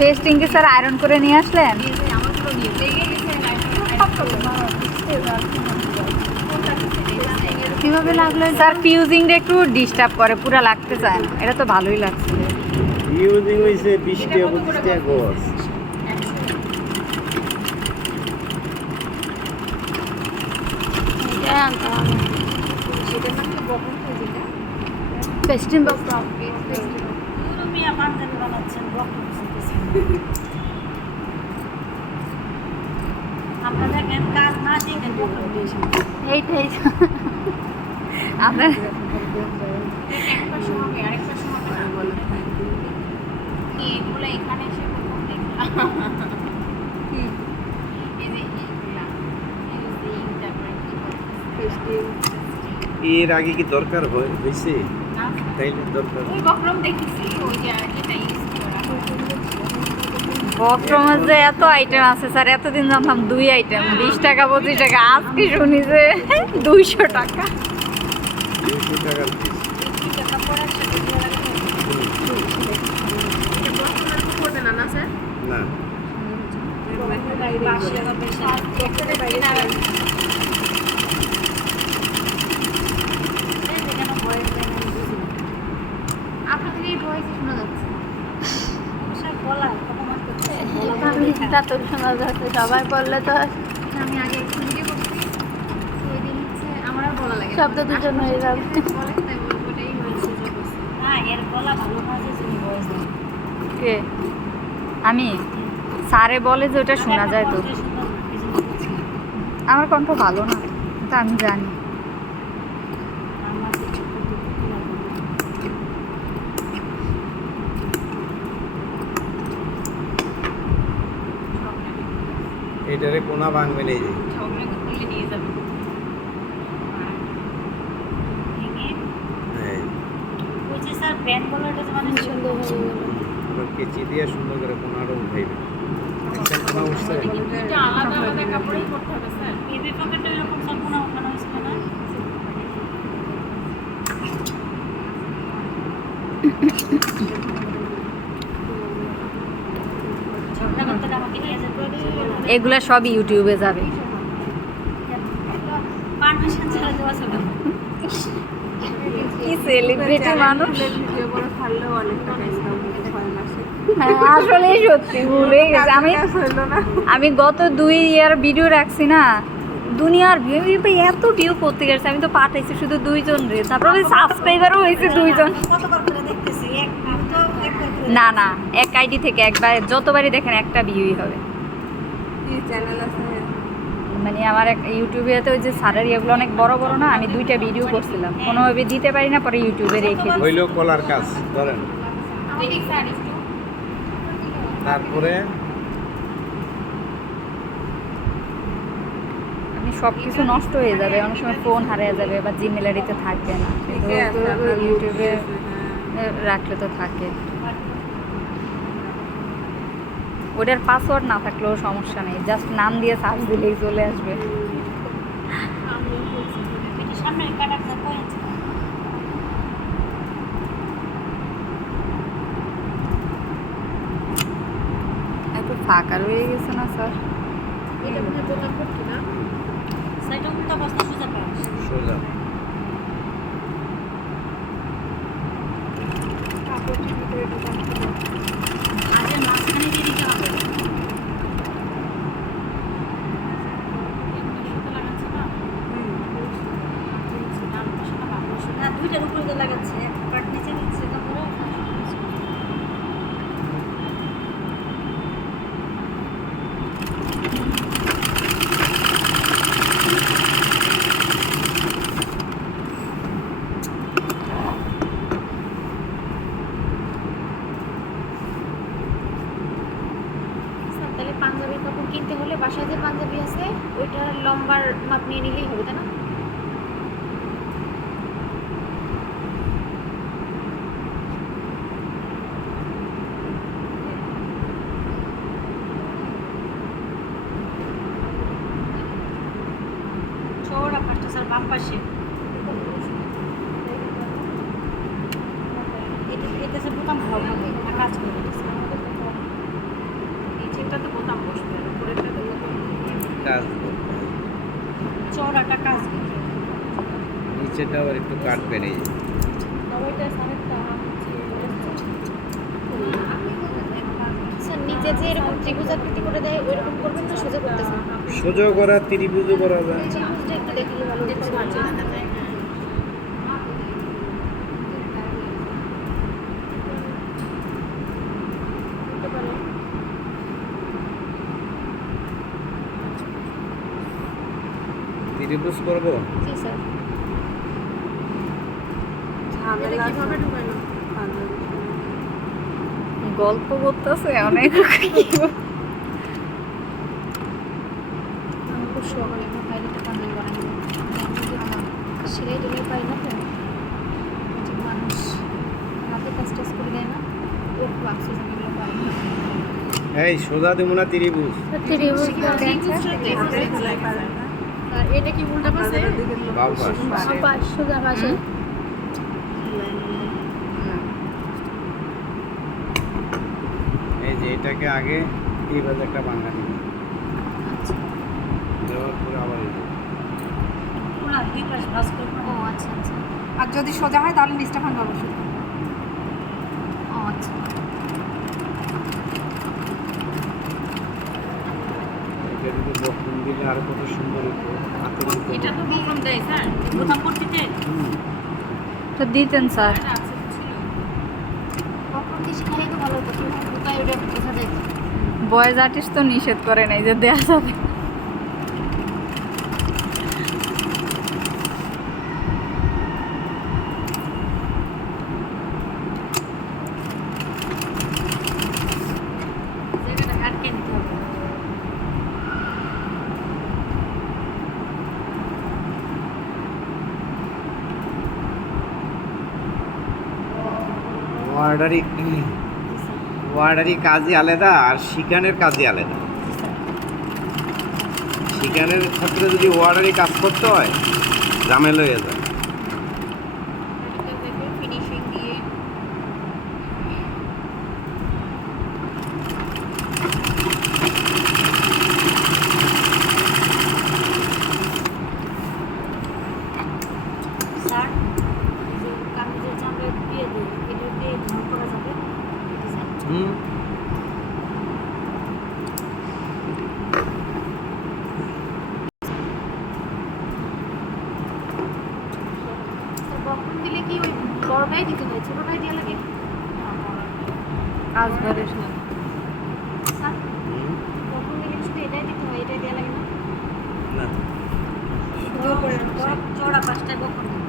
Testing কি sir iron করে নিয়ে আসলেন? কিভাবে লাগলো স্যার? ফিউজিংটা একটু ডিস্টার্ব করে, পুরা লাগতে চায় না। এটা তো ভালোই লাগছে। ফিউজিং হইছে 20 টাকা 25 টাকা গজ। পেস্টিং বক্স এইটাই আপনার এর আগে কি দরকার হয়েছে? তাইলে দরকার বক্রমের যে এত আইটেম আছে স্যার, এতদিন জানতাম 2 আইটেম 20 টাকা 25 টাকা, আজকে শুনি যে 200 টাকা। 200 টাকার পিস। না সবাই বললে তো আমি আগে একটু ভিডিও করছি, ওই দিন হচ্ছে আমার আর বলা লাগে শব্দ দুজন হয়ে যাবে। বলে তাই বলবো, ওটাই হয়েছে যে বলছি। এর গলা ভালো কাজে তুমি ভয়েস দাও। কে? আমি স্যারে বলে যে ওটা শোনা যায় তো। আমার কণ্ঠ ভালো না, তা আমি জানি। এটারে কোনা ভাঙবে নেই যে। হ্যাঁ স্যার প্যান গলাটা যে মানে সুন্দর হয়ে গেল। এবার কেচি দিয়ে সুন্দর করে কোনাটা উঠাইবে। একটা কোনা উঠছে। এটা আলাদা আলাদা কাপড়েই করতে হবে স্যার। বেবি পকেটে এরকম সম্পূর্ণ ওঠানো হয়েছিল না? ঝগড়া করতে আমাকে নিয়ে যেতে এগুলা সব ইউটিউবে যাবে। পারমিশন ছাড়া দেওয়া ছিল। কি সেলিব্রিটি মানুষ! ভিডিও করে ছাড়লেও অনেক টাকা ইনকাম হতে পারে মাসে। হ্যাঁ, আসলেই সত্যি ভুলে গেছি আমি। আমি গত 2 ইয়ার ভিডিও রাখছি না, দুনিয়ার ভিউ এত ভিউ করতে গেছে, আমি তো পাঠাইছি শুধু 2 জন রে, তারপরে সাবস্ক্রাইবারও হয়েছে 2 জন। কতবার করে দেখতেছি, এক তো একবার করে না না, এক আইডি থেকে একবার, যতবারই দেখেন একটা ভিউই হবে। কি চ্যানেল আছে? মানে আমার এক ইউটিউবেতে ওই যে স্যারের এগুলো অনেক বড় বড় না, আমি 2টা ভিডিও করছিলাম, কোনোভাবে দিতে পারি না, পরে ইউটিউবে রেখে দিই। হইলো কলার কাজ ধরেন। আমি স্যার একটু তারপরে আমি সব কিছু নষ্ট হয়ে যাবে, অনেক সময় ফোন হারিয়ে যাবে বা জিমেল আইডিতে থাকবে না, কিন্তু ইউটিউবে রাখলে তো থাকে। ওটার পাসওয়ার্ড না থাকলেও সমস্যা নেই, জাস্ট নাম দিয়ে সার্চ দিলেই চলে আসবে। সামনে কাটার যা কয়েছে। একটু ফাঁকা রয়ে গেছে না স্যার? এটা মনে বললাম করছি না। সাইডে উল্টা বস্তা সোজা পাস। সোজা কাপড়টির ভিতরে ঢোকানো ছিল। আগে মাঝখানে দিয়ে দিতে হবে। সুতো লাগাচ্ছে না? না, দুইটার উপরে তো লাগাচ্ছে, এক পার্ট নিচে নিচ্ছে তারপরে তাহলে পাঞ্জাবির কাপড় কিনতে হলে বাসায় যে পাঞ্জাবি আছে ওইটার লম্বার মাপ নিয়ে নিলেই হবে, তাই না? চৌড়া পাঁচটা স্যার বাম পাশে। হইতেছে বোতাম ভালো হবে না কাজ করে দিতেছে নিচেরটাতে বোতাম বসবে আর উপরেরটাতে বোতাম কাজ চওড়াটা কাজ করে নিচেটা আবার একটু কাটবেন এই যে। স্যার নিচে যে এরকম ত্রিভুজাকৃতি করে দেয় ওইরকম করবেন না সোজা করতেছেন সোজা করা ত্রিভুজও করা যায়। ত্রিভুজটা একটু দেখলে ভালো হচ্ছে ত্রিভুজ করবো। জি স্যার গল্প করতেছে অনেক সেলাই টেলাই পাই না তো যে মানুষ হাতে কাজ টাজ করে দেয় না ওর বাক্সে যেগুলো পাই না এই সোজা দেবো না ত্রিভুজ? আর এটা কি উল্টা পাশে বাম পাশ। পাশ সোজা পাশে এই যে এটাকে আগে এইভাবে একটা বাঙা দিবি, দেওয়ার পরে আবার এই যে। পুরা দুই পাশ ভাঁজ করে ও আচ্ছা আচ্ছা আর যদি সোজা হয় তাহলে নিচটা ভাঙা বসে। ও আচ্ছা এটা যদি বক্রম দিলে আরো কত সুন্দর হতো। হাতের মতো এটা তো বকরম দেয় স্যার বোতাম পট্টিতে হুম। তো দিতেন স্যার কখন কি শিখালে তো ভালো হতো কিন্তু কোথায় ওটা বোঝা যায় বয়েজ আর্টিস্ট তো নিষেধ করে নাই যে দেয়া যাবে। জায়গাটা আটকে নিতে হবে ওয়ার্ডারি কাজই আলাদা আর শিকানের কাজই আলাদা। শিকানের ক্ষেত্রে যদি ওয়ার্ডারি কাজ করতে হয় ঝামেলা হয়ে যায়। ফিনিশিং দিয়ে স্যার এই যে কামিজের যে আমরা দিয়ে দিই এটা দিয়ে ঝাল করা যাবে ডিজাইন হুম। বকরম দিলে কি ওই বড়টাই দিতে হয় ছোটটাই দেওয়া লাগে কাজ করে স্যার বকরম দিলে শুধু এটাই দিতে হয় এটাই দেওয়া লাগে না না চওড়া পাঁচটায় বকরম